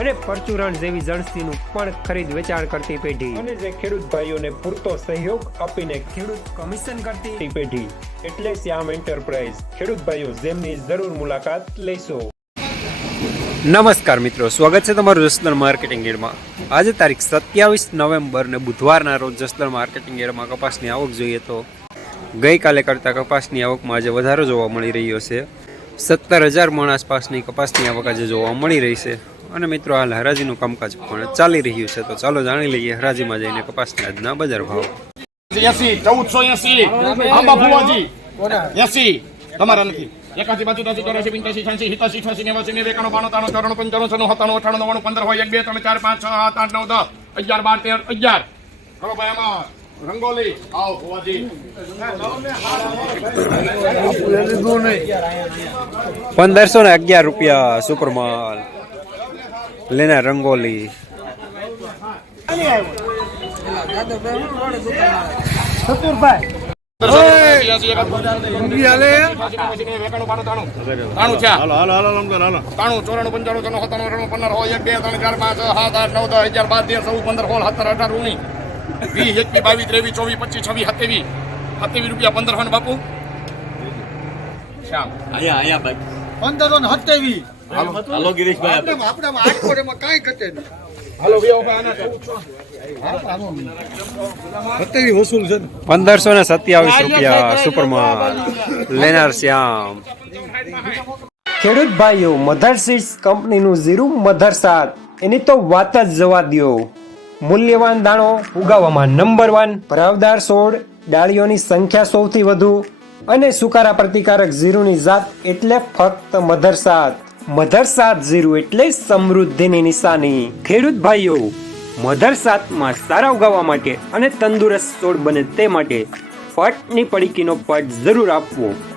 અને પરચુરણ જેવી જણસીનું પણ ખરીદ વેચાણ કરતી પેઢી. અને જે ખેડૂત ભાઈઓને પૂરતો સહયોગ આપીને ખેડૂત કમિશન કરતી પેઢી. એટલે શ્યામ એન્ટરપ્રાઇઝ. ખેડૂત ભાઈઓ જેમની જરૂર મુલાકાત લેશો. નમસ્કાર મિત્રો સ્વાગત છે તમારું જસદણ માર્કેટિંગ યાર્ડમાં આજે તારીખ સત્યાવીસ નવેમ્બર ને બુધવારના રોજ જસદણ માર્કેટિંગ યાર્ડમાં કપાસની આવક જોઈએ તો ગઈકાલે કરતાં કપાસની આવકમાં આજે વધારો જોવા મળી રહ્યો છે. સત્તર હજાર મણ આસપાસની કપાસની આવક આજે જોવા મળી રહી છે. અને મિત્રો હાલ હરાજીનું કામકાજ પણ ચાલી રહ્યું છે. તો ચાલો જાણી લઈએ હરાજીમાં જઈને કપાસના આજના બજાર ભાવ. એસી ચૌદસો એસી. આંબા ફુવાજી એસી. તમારા નથી. એકાસી ત્યાસી ચોરાસી પંચ્યાસી છ્યાસી સિત્યાસી નેવાસી ત્રાણું પંચાણું સત્તાણું અઠાણું નવ્વાણું પંદર હોય એક બે ત્રણ ચાર પાંચ છ સાત આઠ નવ દસ અગિયાર બાર તેર અગિયાર. કરો ભાઈ આમાં રંગોલી. આવો ફુવાજી પંદરસો ને અગિયાર રૂપિયા સુપરમાલ લેના રંગોલી. વીસ એકવીસ બાવીસ ત્રેવીસ ચોવીસ પચીસ છવ્વીસ સત્યાવીસ સત્યાવીસ રૂપિયા પંદર બાપુ. શ્યામ પંદરો ને સત્યાવીસ. હાલો આપણે આપણે. કાંઈ ઘટે નહીં. ને. પંદરસો ને સત્યાવીસ રૂપિયા સુપરમાલ લેનાર શ્યામ. ખેડૂત ભાઈઓ મધરસીડ્સ કંપનીનું ઝીરું મધર સાત એની તો વાત જ જવા દો મૂલ્યવાન દાણો ઉગાવવામાં નંબર વન ભરાવદાર છોડ ડાળીઓની સંખ્યા સૌથી વધુ અને સુકારા પ્રતિકારક ઝીરુની જાત એટલે ફક્ત મધર સાત મધર સાત ઝીરું એટલે સમૃદ્ધિની નિશાની. ખેડૂત ભાઈઓ, મધર સાતમાં સારા ઉગાવવા માટે અને તંદુરસ્ત છોડ બને તે માટે ફટની પડીકીનો પટ જરૂર આપવો.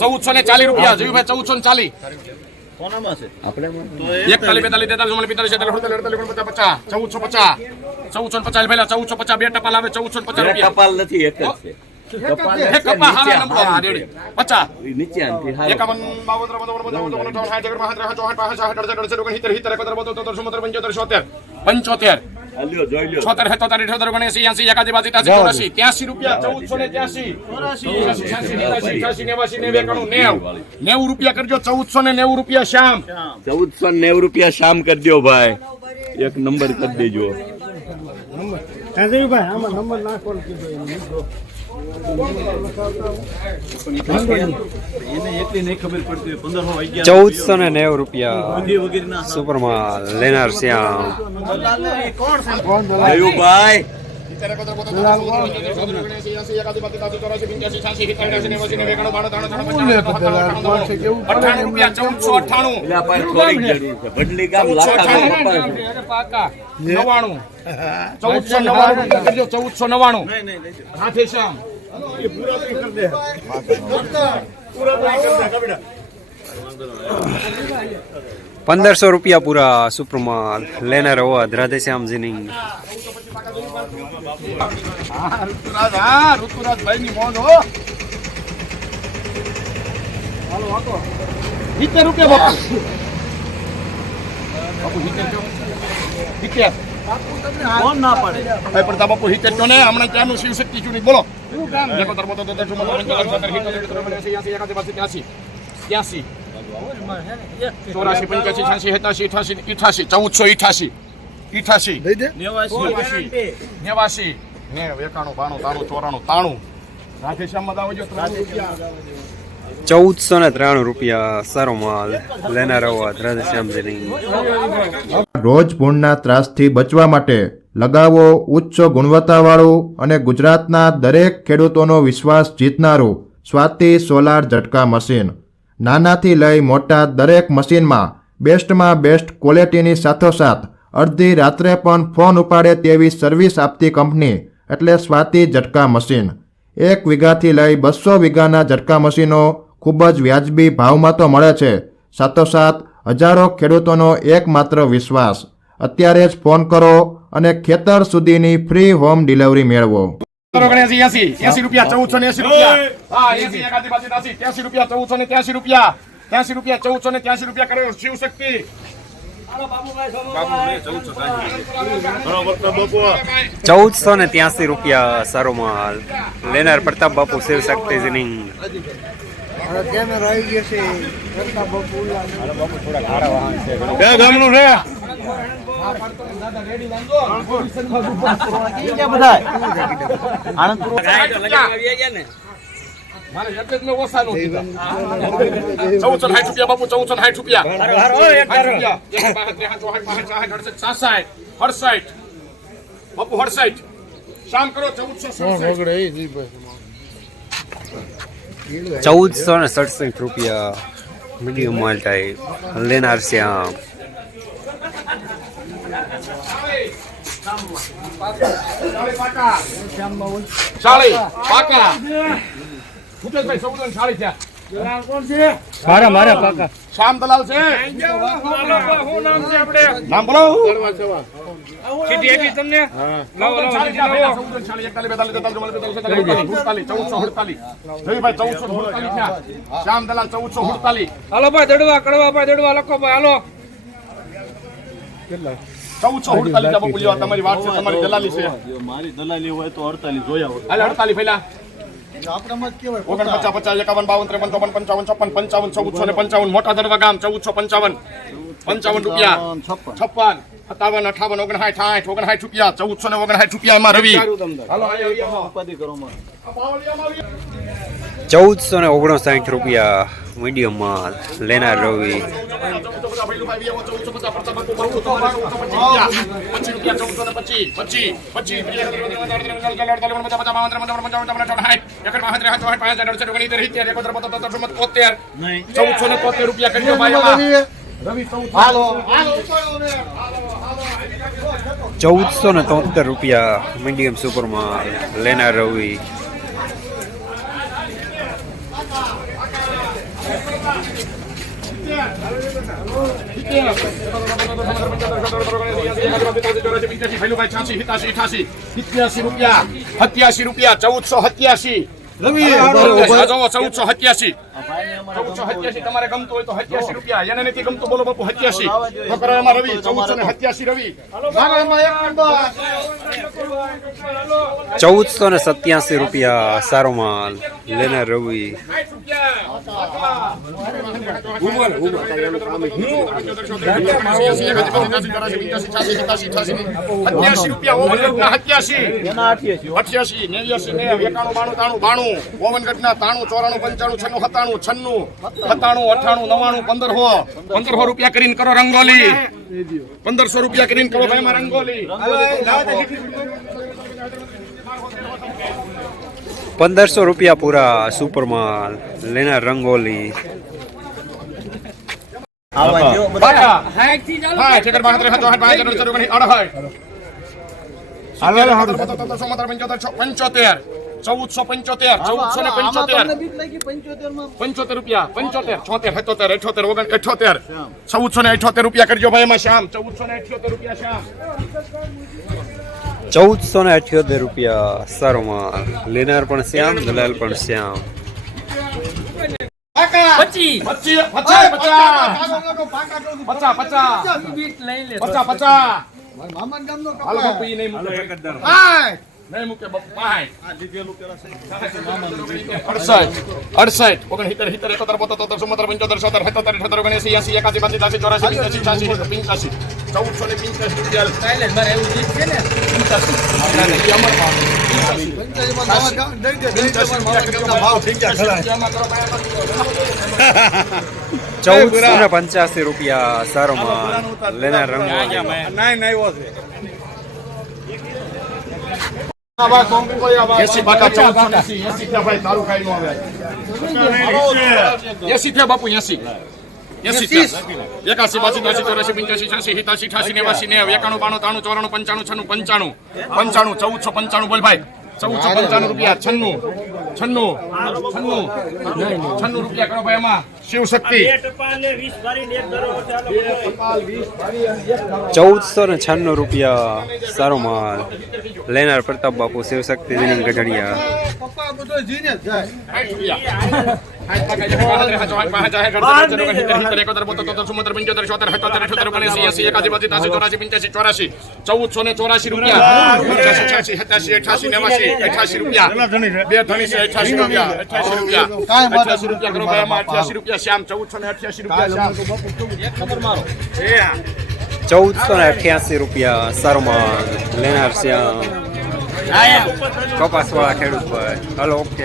ચૌદસો ને ચાલીસ રૂપિયા જીવીભાઈ ચૌદસો ને ચાલીસ. એકતાલીસ બેતાલીસ તેતાલીસ ચુમ્માલીસ પિસ્તાલીસ છેતાલીસ અડતાલીસ અડતાલીસ ઓગણપચાસ પચાસ. ચૌદસો પચાસ. ચૌદસો ને પચાસ પહેલા ચૌદસો પચાસ બે ટપાલ આવે ને પચાસ રૂપિયા. ટપાલ નથી એક જ છે. એક પચાસ. પંચોતેર. છોતેર સત્તોતેર અઠોતેર ઓગણએંસી એંસી ત્યાસી ચોરાસી ત્યાસી રૂપિયા ચૌદસો ને ત્યાસી. નેવું રૂપિયા કરજો ચૌદસો ને નેવું રૂપિયા શામ ચૌદસો ને નેવું રૂપિયા શામ કરી દ્યો ભાઈ. એક નંબર કરી દેજો. ભાઈ આમાં નંબર નાખવાનો કીધો એને લીધો. ચૌદસો ને નેવું રૂપિયા સુપરમાં લેનાર શ્યામ. ભાઈ ચૌદસો. નવાણું પંદરસો રૂપિયા પૂરા સુપ્રમાલ લેનાર હોવા રાધેશ્યામજીની ઋતુરાજ હા ઋતુરાજ ભાઈ ની મોજ હો. હાલો હાકો સિત્તેર રૂપિયા બાપુ બાપુ સિત્તેર કયો સિત્તેર કોણ ના પાડે? ભાઈ પ્રતાપ બાપુ સિત્તેર કયો ને? હમણાં ક્યાંનું શિવ શક્તિ ચૂની. બોલો. એકોતેર બોતેર તોતેર ચુમ્મોતેર પંચોતેર છોતેર સિત્તેર સિત્તેર એંસી એંસી એકાસી બાસી ત્યાસી. ત્યાસી. ચોરાસી પંચ્યાસી છ્યાસી સત્યાસી અઠાસી ઇઠાસી ચૌદસો ઇઠાસી ઇઠાસી નેવાસી ને એકાણું બાણું તાણું ચોરાણું તાણું. રાધેશ્યામમાં દાવો આવજો ચૌદસો ને ત્રાણું રૂપિયા સારો માલ લેનાર અવાજ રાધેશ્યામજીની રોજ પૂર્ણના ત્રાસથી બચવા માટે લગાવો ઉચ્ચ ગુણવત્તાવાળું અને ગુજરાતના દરેક ખેડૂતોનો વિશ્વાસ જીતનારું સ્વાતિ સોલાર ઝટકા મશીન. નાનાથી લઈ મોટા દરેક મશીનમાં બેસ્ટમાં બેસ્ટ ક્વોલિટીની સાથોસાથ અડધી રાત્રે પણ ફોન ઉપાડે તેવી સર્વિસ આપતી કંપની, એટલે સ્વાતિ ઝટકા મશીન. એક વીઘાથી લઈ બસો વીઘાના ઝટકા મશીનો ખૂબ જ વ્યાજબી ભાવમાં તો મળે છે. સાથોસાથ, હજારો ખેડૂતોનો એકમાત્ર વિશ્વાસ. અત્યારે જ ફોન કરો અને ખેતર સુધીની ફ્રી હોમ ડિલિવરી મેળવો. રૂપિયા રૂપિયા. ચૌદસો ને ત્યાંસી રૂપિયા. ત્યાંસી રૂપિયા, ચૌદસો ને ત્યાંસી રૂપિયા કર્યો શિવ શક્તિ ચૌદસો ને ત્યાસી રૂપિયા સારો માલ લેનાર પ્રતાપ બાપુ શિવ શક્તિજીની. બે ગામનું મારે એક જ ઓછા નો ચૌદસો ને સાઠ રૂપિયા બાપુ ચૌદસો સાઠ રૂપિયા. સાઠ અડસઠ. બાપુ. શામ કરો ચૌદસો સડસઠ. ચૌદસો ને સડસઠ રૂપિયા મીડિયમ માલ ટાઈપ લેનાર શ્યામ ચાળી પાકા. મુકેશભાઈ સૌદન ચાળી થયા. મારા મારા પાકા. શ્યામ દલાલ છે. નામ બોલો. શ્યામ દલાલ ચૌદસો હુડતાલીસ હાલો ભાઈ દડવા કડવા ભાઈ દડવા લખો ભાઈ હાલો. ચૌદસો હુડતાલીસ બાપુ બોલ્યો તમારી વાત છે તમારી દલાલી છે. મારી દલાલી હોય તો અડતાલીસ જોયા હોય હાલે અડતાલીસ પહેલા પચાસ એકાવન બાવન ત્રેપન ચોપન પંચાવન છપ્પન પંચાવન ચૌદસો ને પંચાવન મોટા દરવા ગામ ચૌદસો પંચાવન પંચાવન રૂપિયા છપ્પન સત્તાવન અઠાવન ઓગણસાઠ સાઠ ઓગણસાઠ રૂપિયા ચૌદસો ને ઓગણસાઠ રૂપિયા એમાં રવિ ચૌદસો ને ઓગણસાઠ રૂપિયા મીડિયમ માલ લેનાર રવિ ચૌદસો ને તોતેર રૂપિયા તોતેર રૂપિયા મીડિયમ સુપર માલ લેનાર રવિ. સત્યાસી રૂપિયા ચૌદસો સત્યાસી ચૌદસો સત્યાસી ચૌદસો સત્યાસી તમારે ગમતું હોય તો સત્યાસી રૂપિયા એને નથી ગમતું બોલો બાપુ સત્યાસી તો રવિ ચૌદસો ને સત્યાસી રવિ ચૌદસો ને સત્યાસી રૂપિયા સારો માલ લેનાર રવિ રૂપિયા સત્યાસી અઠ્યાસી નેવ્યાસી નેવ એકાણું બાણું તાણું બાણું ઓવનગઢના તાણું ચોરાણું પંચાણું છન્નું સત્તાણું છન્નું સત્તાણું અઠાણું નવાણું પંદરસો પંદરસો રૂપિયા કરીને કરો રંગોલી. પંદરસો રૂપિયા કરીને કરો ભાઈ રંગોલી. પંદરસો રૂપિયા પૂરા સુપર માલ લેનાર રંગોલી પંચોતેર. ચૌદસો પંચોતેર ચૌદસો ને પંચોતેર. પંચોતેર રૂપિયા પંચોતેર છોતેર સત્તોતેર અઠોતેર ઓગણ અઠોતેર ચૌદસો ને અઠોતેર રૂપિયા કરજો ભાઈ એમાં શ્યામ. ચૌદસો ને અઠ્યોતેર રૂપિયા શ્યામ. ચૌદસો ને અઠ્યોતેર રૂપિયા સારો લેનાર પણ શ્યામ દલાલ પણ શ્યામ. પચી પચીસ. પચાસ પચાસ પચાસ. પચાસ પચાસ. પચાસ. નહીં મૂકે પાંચ અડસઠ અડસઠ ઓગણસિત્તેર સિત્તેર એકોતેર બોતેર ચુમ્મોતેર પંચોતેર સોતેર સત્તોતેર અઠોતેર ઓગણએંસી એંસી એકાસી ચોરાસી પંચ્યાસી છ્યાસી પંચ્યાસી ચૌદસો ને પંચ્યાસી રૂપિયા. ચૌદસો ને પંચ્યાસી રૂપિયા સારો લેનાર રંગ એસી બાકા ત્યાસી ચોરાસી પંચ્યાસી છ્યાસી સિત્યાસી અઠાસી નેવાસી નેવ એકાણું બાણું ત્રાણું ચોરાણું પંચાણું પંચાણું પંચાણું ચૌદસો પંચાણું બોલ ભાઈ ચૌદસો પંચાણું રૂપિયા છન્નું છન્નું છન્નું છન્નું રૂપિયા કરો ભાઈ એમાં શિવ શક્તિ. ચૌદસો ને છન્નું રૂપિયા સારો માલ લેનાર પ્રતાપ બાપુ શિવશક્તિ વિનિંગ ગઢડિયા. ચૌદસો ને ચોરાશી રૂપિયા. અઠ્યાસી રૂપિયા. બે ધણી છે. અઠ્યાસી રૂપિયા. અઠ્યાસી રૂપિયા. અઠ્યાસી રૂપિયા ચૌદસો ને અઠ્યાસી રૂપિયા ચૌદસો ને અઠ્યાસી રૂપિયા સારો લેનાર શ્યામ. કપાસ વાળા ખેડૂત ભાઈ. Hello okay.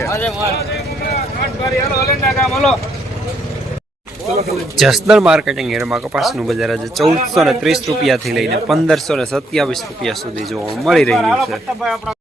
જસદણ માર્કેટિંગ એરમાં કપાસનું બજાર આજે ચૌદસો ને ત્રીસ રૂપિયાથી લઈને પંદરસો ને સત્યાવીસ રૂપિયા સુધી જોવા મળી રહ્યું છે.